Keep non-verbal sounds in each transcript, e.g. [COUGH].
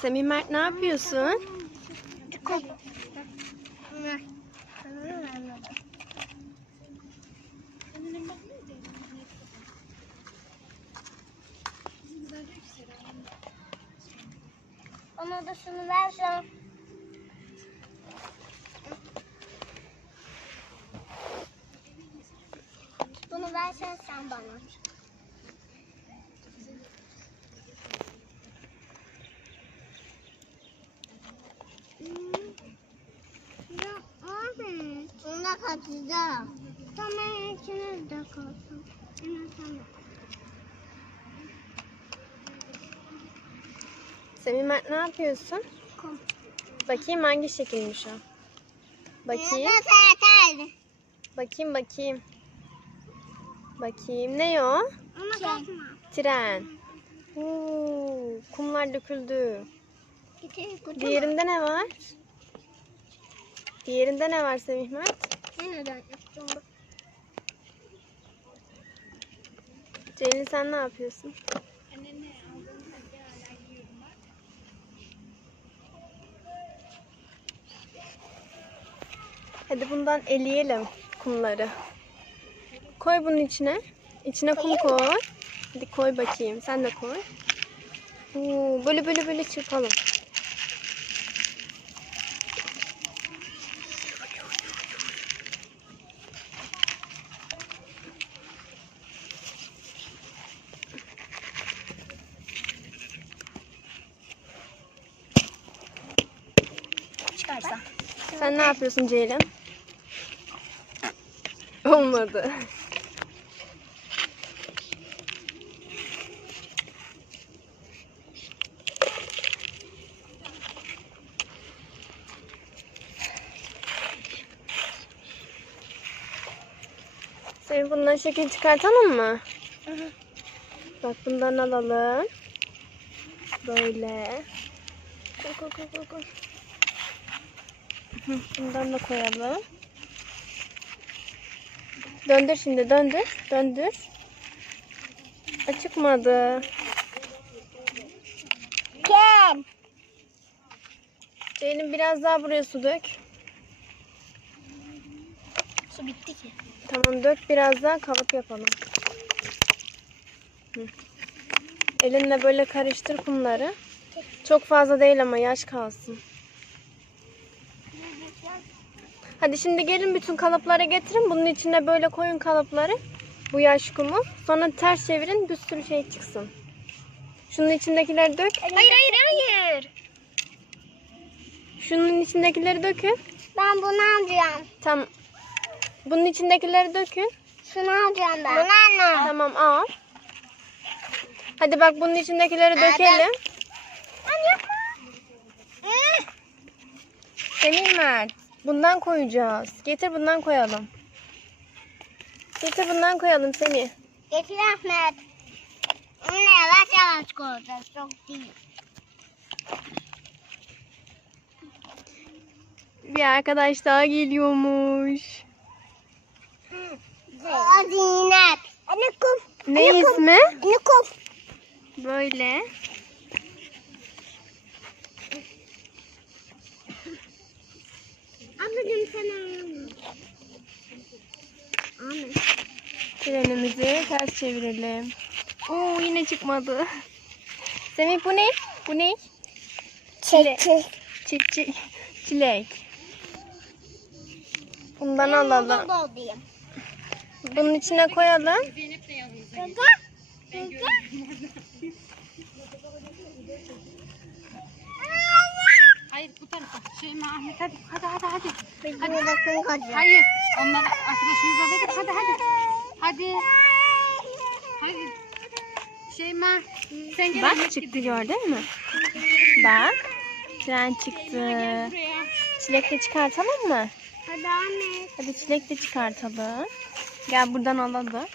Semih Mert ne yapıyorsun? Ona da şunu versen. Bunu versen sen bana. Ya abi. Bunu da katacağım. Tamam içine de kalsın. Evet, Tamam. Semih Mert ne yapıyorsun? Kom. Bakayım hangi şekilmiş o. Bakayım. Bakayım bakayım. Bakayım ne o? Katma. Tren. Oo, kumlar döküldü. Diğerinde ne var? Diğerinde ne var Semih Mert? Ne neden yaptın? Ceylin sen ne yapıyorsun? Hadi bundan eleyelim kumları. Koy bunun içine. İçine kum koy. Hadi koy bakayım. Sen de koy. Oo, böyle böyle böyle çırpalım. Çıkarsa. Sen ne yapıyorsun Ceylin? Olmadı. Senin bundan şekil çıkartalım mı? Bak bundan alalım. Böyle. Koy koy koy koy Bundan da koyalım. Döndür şimdi döndür. Döndür. Aa, Çıkmadı. Gel. Ceylin biraz daha buraya su dök. Su bitti ki. Tamam dök biraz daha kalıp yapalım. Hı. Elinle böyle karıştır kumları. Çok fazla değil ama yaş kalsın. Hadi şimdi gelin bütün kalıpları getirin. Bunun içine böyle koyun kalıpları. Bu yaş kumu. Sonra ters çevirin bir sürü şey çıksın. Şunun içindekileri dök. Hayır hayır hayır. Şunun içindekileri dökün. Ben bunu alacağım. Tam bunun içindekileri dökün. Şunu alacağım ben. Bunu anne. Tamam al. Hadi bak bunun içindekileri Aldım. dökelim. Anne yapma. Semih Mert. Bundan koyacağız. Getir bundan koyalım. Getir bundan koyalım Semih. Getir Ahmet. Anne yavaş yavaş koyacağız. Çok değil. Bir arkadaş daha geliyormuş. Zeynep. Ne ismi? Kum. Böyle. Ablacığım sen. Ahmet. Trenimizi ters çevirelim. Oo yine çıkmadı. Semih bu ne? Bu ne? Çek. Çik çik. Çilek. Bundan alalım. Doldurayım. Bunun içine koyalım. Gaga. Gaga. Hayır bu tarafa. Şeyma Ahmet hadi hadi hadi hadi. Kum koyacağız. Hayır. Onlar arkadaşımıza verin hadi hadi. Hadi. Hadi. Şeyma sen gel. Bak çıktı gördün mü? Bak. Tren çıktı. Çilek de çıkartalım mı? Hadi Ahmet. Hadi çilek de çıkartalım. Gel buradan alalım.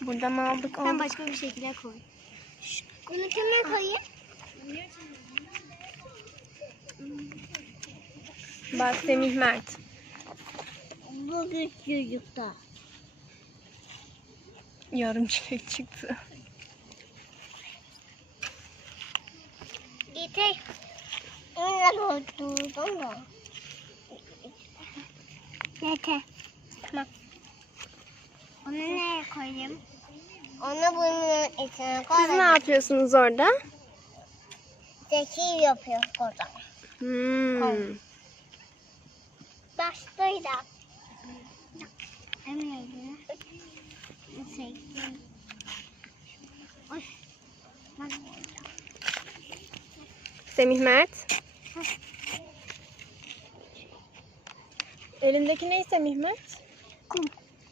Buradan aldık Sen aldık. başka bir şekilde koy. Bunu kime koyayım? Bak Semih Mert. Bugün çocukta. Yarım çilek çıktı. Gitey. Onlar oldu mu? Yeter. Tamam. Onu nereye koyayım? Onu bunun içine koyalım. Siz ne yapıyorsunuz orada? Zeki yapıyor orada. Hmm. Zeki. Oy. Bak. Semih Mert. Elindeki ne Semih Mert? Kum.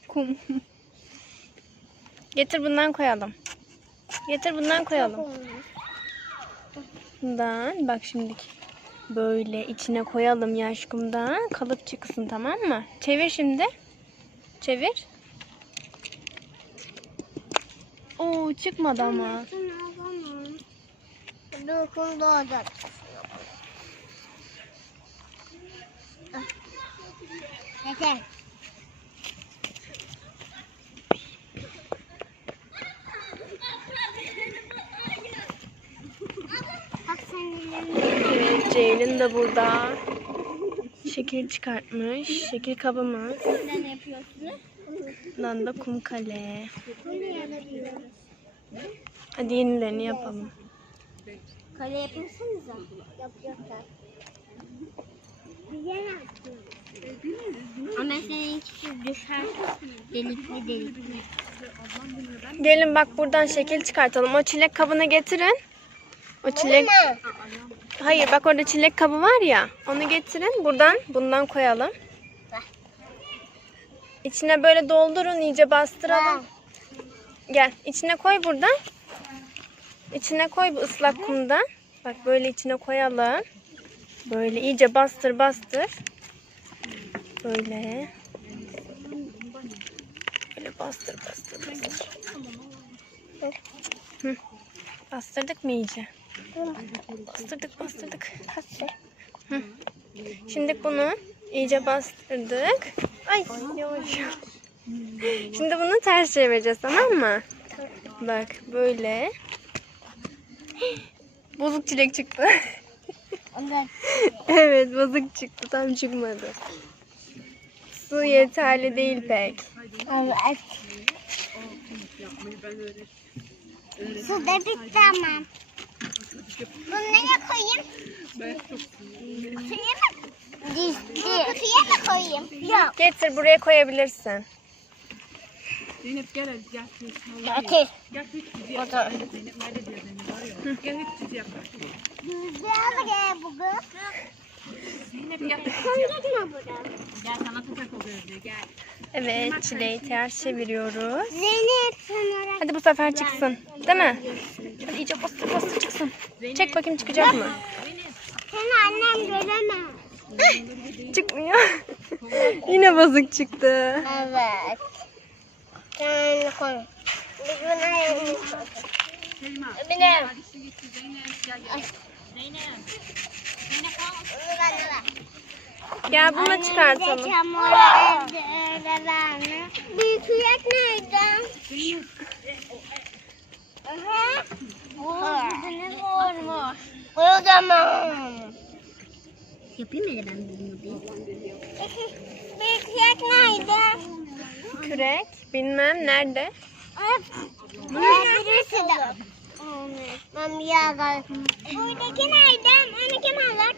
Kum. [LAUGHS] Getir bundan koyalım. Getir bundan koyalım. Bundan bak şimdiki. Böyle içine koyalım yaş kumdan. Kalıp çıksın tamam mı? Çevir şimdi. Çevir. Oo çıkmadı ama. Dokun doğacak. Yeter. Bak sen ellerini Evet Ceylin de burada. Şekil çıkartmış. Şekil kabımız. neden yapıyorsunuz? Bundan da kum kale. Hadi yenilerini yapalım. Kale yapıyorsunuz da. Yapıyorlar. Ama seninkisi düşer. Delikli delikli. Gelin bak buradan şekil çıkartalım. O çilek kabını getirin. O çilek... Hayır bak orada çilek kabı var ya. Onu getirin. Buradan bundan koyalım. İçine böyle doldurun iyice bastıralım. Gel içine koy buradan. İçine koy bu ıslak kumdan. Bak böyle içine koyalım. Böyle iyice bastır bastır. Böyle. Böyle bastır bastır bastır. Hı. Bastırdık mı iyice? Bastırdık bastırdık. Hı. Şimdi bunu iyice bastırdık. Ay yavaş. Şimdi bunu ters çevireceğiz tamam mı? Bak böyle. Bozuk çilek çıktı. [LAUGHS] Evet bozuk çıktı tam çıkmadı. Su yeterli değil pek. Evet. Su da bitti ama. Bunu nereye koyayım? Kutuya mı? Dizdi. Kutuya mı koyayım? Yok. Getir buraya koyabilirsin. Zeynep gel hadi gel. Getir. Gel hiç çizi O yap. Zeynep nerede diyor Zeynep var ya. Gel hiç çizi yap. Düzde al gel bugün. Zeynep gel. Sen gitme buradan. Gel sana toprak oluyor diyor gel. Evet çileği ters çeviriyoruz. Zeynep sen oraya. Hadi bu sefer çıksın. Değil mi? Hadi iyice bastır bastır çıksın. Çek bakayım çıkacak mı? Seni annem göremez. [LAUGHS] Çıkmıyor. [LAUGHS] Yine bozuk çıktı. Evet. Koy. Biz. Zeynep. Zeynep Gel bunu çıkartalım. Büyük yürek nerede? Aha. Ne varmış? Kocaman. Yapayım mı ben bunu [LAUGHS] Büyük yürek nerede? Kürek bilmem nerede. Birisi de. Ben bir yer Buradaki nerede? Onu kim alır?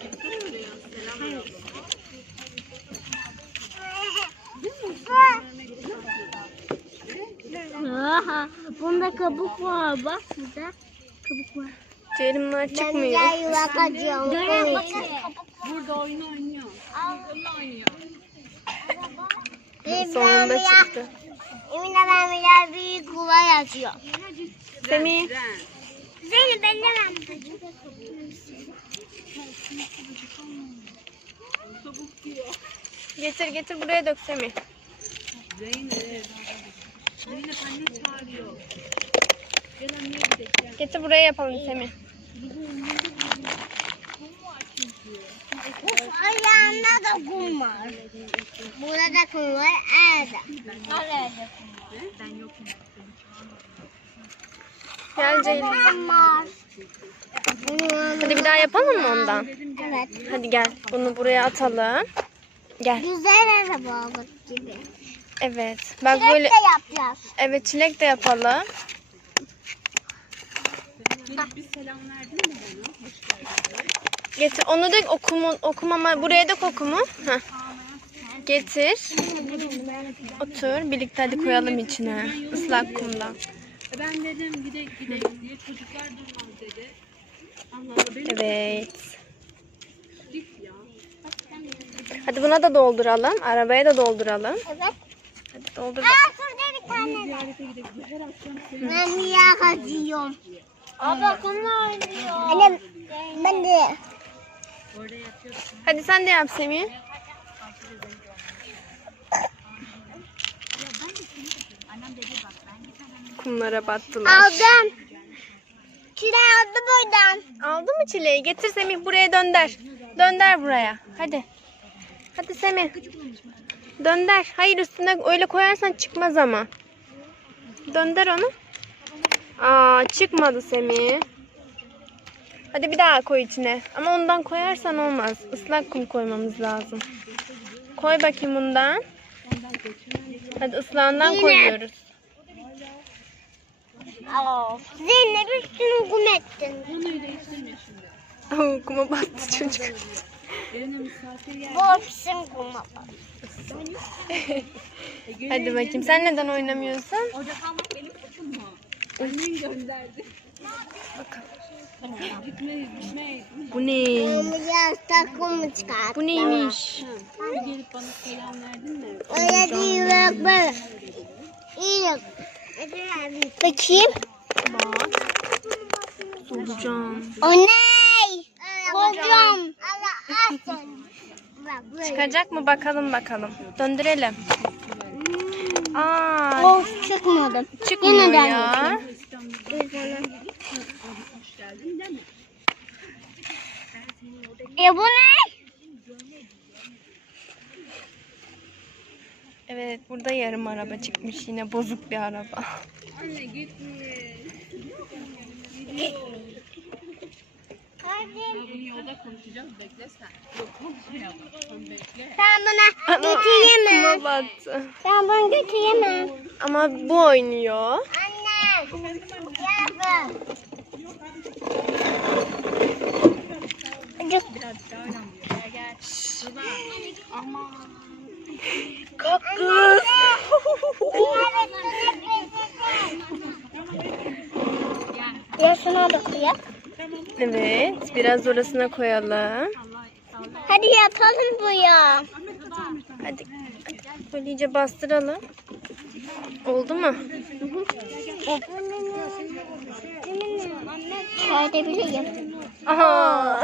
Aha, bunda kabuk var bak burada. Kabuk var. Cerimler Ben çıkmıyor. bir yuva kazıyorum. Onun için. Burada oyun oynuyor. Burada oynuyor. Sonunda çıktı. Emine ben bir yer büyük yuva yazıyor. Semih. Zeynep ben de ben. Getir getir buraya dök Semih. Zeynep. Zeynep anne çağırıyor. Gel anneye gidelim gel. Getir buraya yapalım Semih. Uf, ayağında da kum var. Burada da kum var. Nerede? Nerede? Ben yokum. Gel Ceylin. Hadi bir daha yapalım mı ondan? Evet. Hadi gel. Bunu buraya atalım. Gel. Güzel araba olur gibi. Evet. Bak Çilek böyle de yapacağız. evet çilek de yapalım. Gelip bir selam verdin mi bana? Hoş geldin. Getir. Onu da okumu, okumama buraya da okumu. Heh. Getir. Otur. Birlikte hadi koyalım içine. Islak kumdan. E Ben dedim gidek gidek diye çocuklar durmaz dedi. Allah Allah beni Evet. dik ya. Hadi buna da dolduralım. Arabaya da dolduralım. Evet. Hadi doldur. Aa şurada bir tane de. Ben rüya kazıyorum. Abla kumla oynuyor. Annem ben de. Hadi sen de yap Semih. Kumlara battılar. Aldım. Kira aldı buradan. Aldı mı çileği? Getir Semih buraya dönder. Dönder buraya. Hadi. Hadi Semih. Dönder. Hayır üstüne öyle koyarsan çıkmaz ama. Dönder onu. Aa çıkmadı Semih. Hadi bir daha koy içine. Ama ondan koyarsan olmaz. Islak kum koymamız lazım. Koy bakayım bundan. Hadi ıslağından koyuyoruz. Zeynep üstünü kum ettin. Konuyu değiştirme şimdi. Oo, kuma battı çocuk. Evine misafir yer. Borçsun kuma. Hadi bakayım. Sen neden oynamıyorsun? Orada kalmak benim suçum mu? Annen gönderdi. Bakalım. Gitmeyiz gitmeyiz. Bu ne? Takımı. Bu neymiş? Bir gelip bana selam verdin mi? Öyle değil bak böyle. İyi yok. Bakayım. Bak. Solucan. O ne? Hocam. Çıkacak mı bakalım bakalım. Döndürelim. Aa, Of çıkmadım. çıkmıyor yeniden ya. E bu ne? Evet burada yarım araba çıkmış yine bozuk bir araba. Anne gitme. Bunu yolda konuşacağız bekle sen. Yok konuşmayalım. Sen bekle. Ben buna. Kuma battı. Ben bunu götüreyemem. Ama bu oynuyor. Anne. Acık. Birazcık daha önemli. Gel gel. Baba. Kaktüs. Ya şuna da koyak. Evet biraz orasına koyalım. Hadi yapalım bu ya. Hadi. Böyle iyice bastıralım. Oldu mu? Şöyle bileyim. Aha.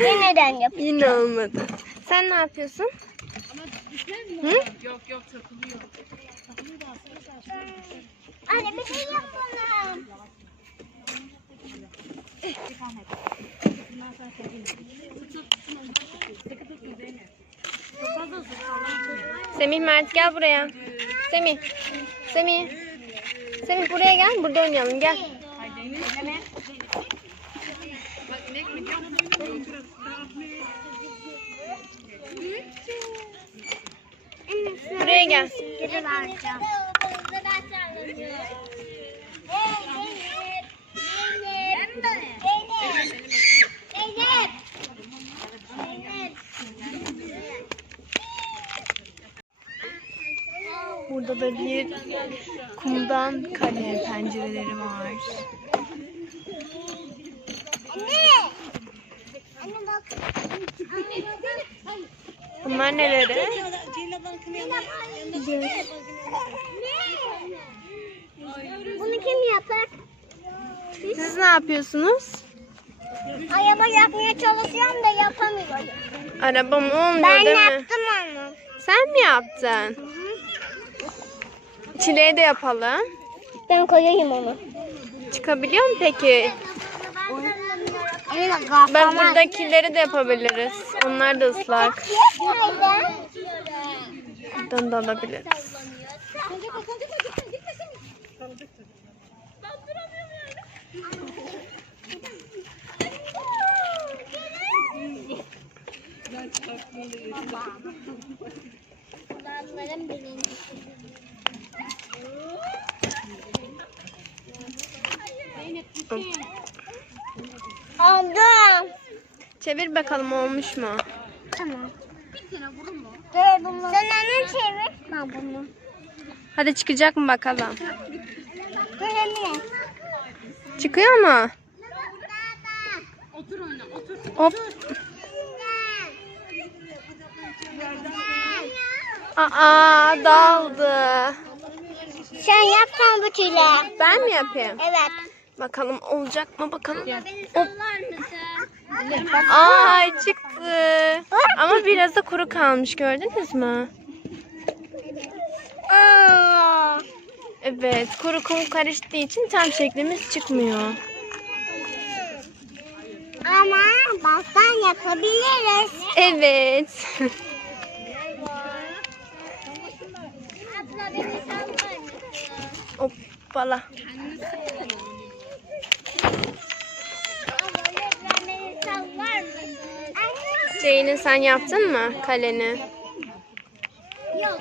Yeniden yap. Yine olmadı. Sen ne yapıyorsun? Hı? Yok yok takılıyor. Anne bir şey yapalım. Semih Mert gel buraya. Semih. Semih. Semih buraya gel. Burada oynayalım gel. Buraya gel. Geri vereceğim. Burada da bir kumdan kale pencereleri var. Anne. Anne bak. Bunlar neleri? Bunu kim yapar? Siz ne yapıyorsunuz? Araba yapmaya çalışıyorum da yapamıyorum. Arabam olmuyor Ben değil mi? yaptım onu. Sen mi yaptın? Çileği de yapalım. Ben koyayım onu. Çıkabiliyor mu peki? Bak buradakileri de yapabiliriz. Onlar da ıslak. Buradan da alabiliriz. Kulağımların birincisi. Aldım. Çevir bakalım olmuş mu? Tamam. Sen onu çevir. Ben bunu. Hadi çıkacak mı bakalım? Böyle. Çıkıyor mu? Otur oyna otur. Hop. Aa daldı. Sen yapsan bu tüyle. Ben mi yapayım? Evet. Bakalım olacak mı bakalım. Beni sallar mısın? Ay çıktı. Ama biraz da kuru kalmış gördünüz mü? Evet kuru kum karıştığı için tam şeklimiz çıkmıyor. Ama baştan yapabiliriz. Evet. [LAUGHS] Hoppala. Abla lütfen beni sallar mısın? Ceylin sen yaptın mı kaleni? Yok.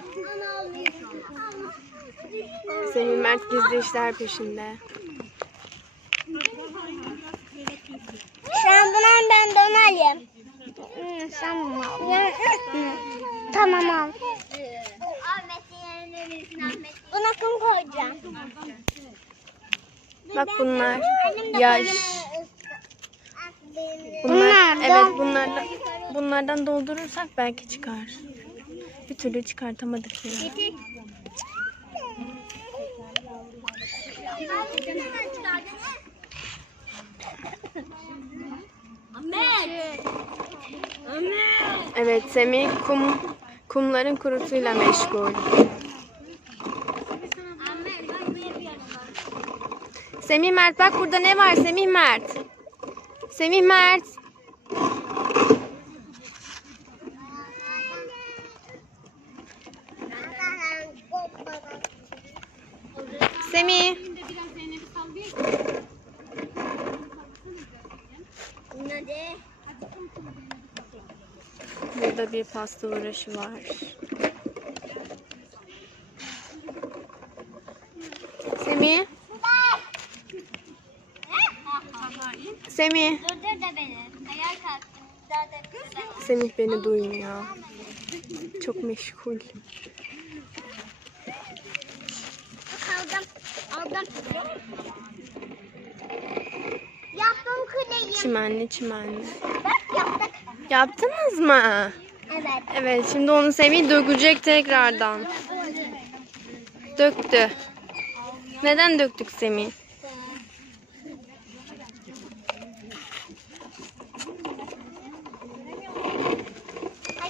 Senin Mert gizli işler peşinde. Sen buna ben donayım. Sen bunu al. Tamam al. Buna kum koyacağım. Bak bunlar de yaş. Bunlar Bunlar, evet da- bunlardan, bunlardan doldurursak belki çıkar. Bir türlü çıkartamadık ya. Evet Semih kum kumların kurusuyla meşgul. Semih Mert bak burada ne var Semih Mert. Semih Mert. Semih. Burada bir pasta uğraşı var. Semih. Semih. Durdur da beni. Ayağa kalktım. Semih beni duymuyor. Çok meşgul. Aldım. Aldım. Yaptım kuleyi. Çimenli çimenli. Bak yaptık. Yaptınız mı? Evet. Evet şimdi onu Semih dökecek tekrardan. Döktü. Neden döktük Semih?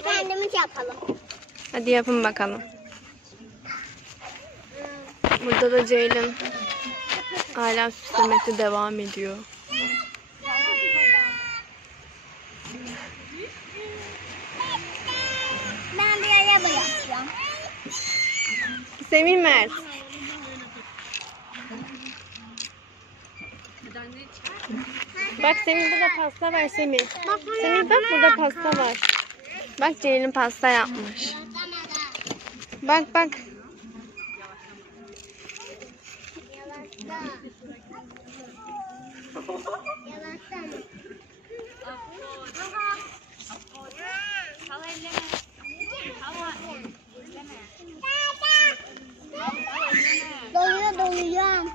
Kendimiz yapalım. Hadi yapın bakalım. Burada da Ceylin hala süslemekte devam ediyor. Ben bir araba yapacağım. Semih Mert. Bak Semih burada pasta var Semih. Semih bak burada pasta var. Bak Ceylin pasta yapmış. Bak bak. Doluyor doluyor.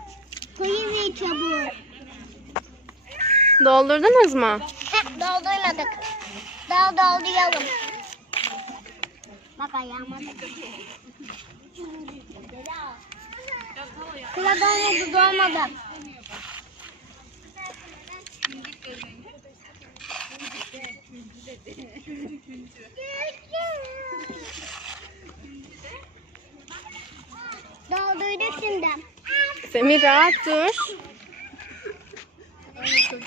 Koyun ve çabuk. Doldurdunuz mu? Doldurmadık. Daha dolduralım. Bak ayağıma da. Kıla dolmadı dolmadı. Doldurduk şimdi. Semih rahat dur. Şimdi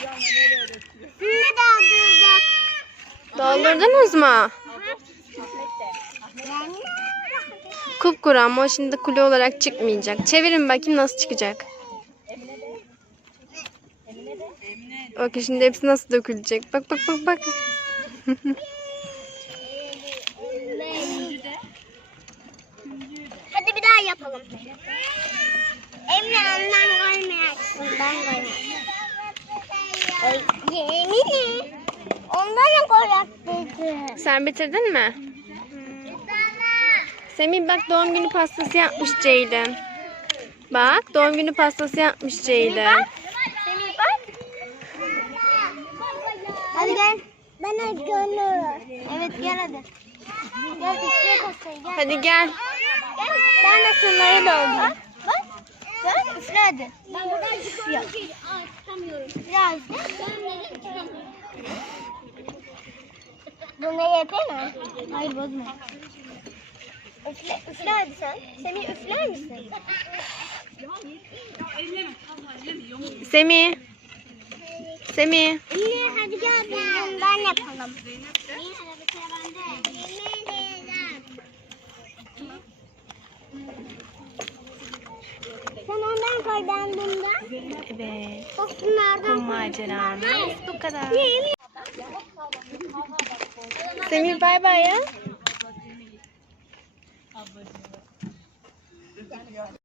doldurduk. Doldurdunuz? Kupkuru ama şimdi kule olarak çıkmayacak. Çevirin bakayım nasıl çıkacak. Bakın şimdi hepsi nasıl dökülecek. Bak bak bak bak. [LAUGHS] Hadi bir daha yapalım. Emre önden koymayacaksın. Ben yeni mi? Ondan koyak dedi. Sen bitirdin mi? Semih bak doğum günü pastası yapmış Ceylin. Bak doğum günü pastası yapmış Ceylin. Semih bak. Hadi gel. Hadi görünüyorum. Evet gel hadi. Gel üstüne koşsun gel. Hadi gel. Gel. Ben de şunları doldurayım. Bak. Bak üfle hadi. Ben buradan çıkıyorum. Biraz. Bunu yapayım mı? Hayır bozma. Üfle, üfle hadi sen. Semih üfler misin? Semih. Semih. İyi hadi gel biz bundan yapalım. Sen ben bundan. Evet. Bak bunlardan Bu maceramız bu kadar. Semih bay bay ya.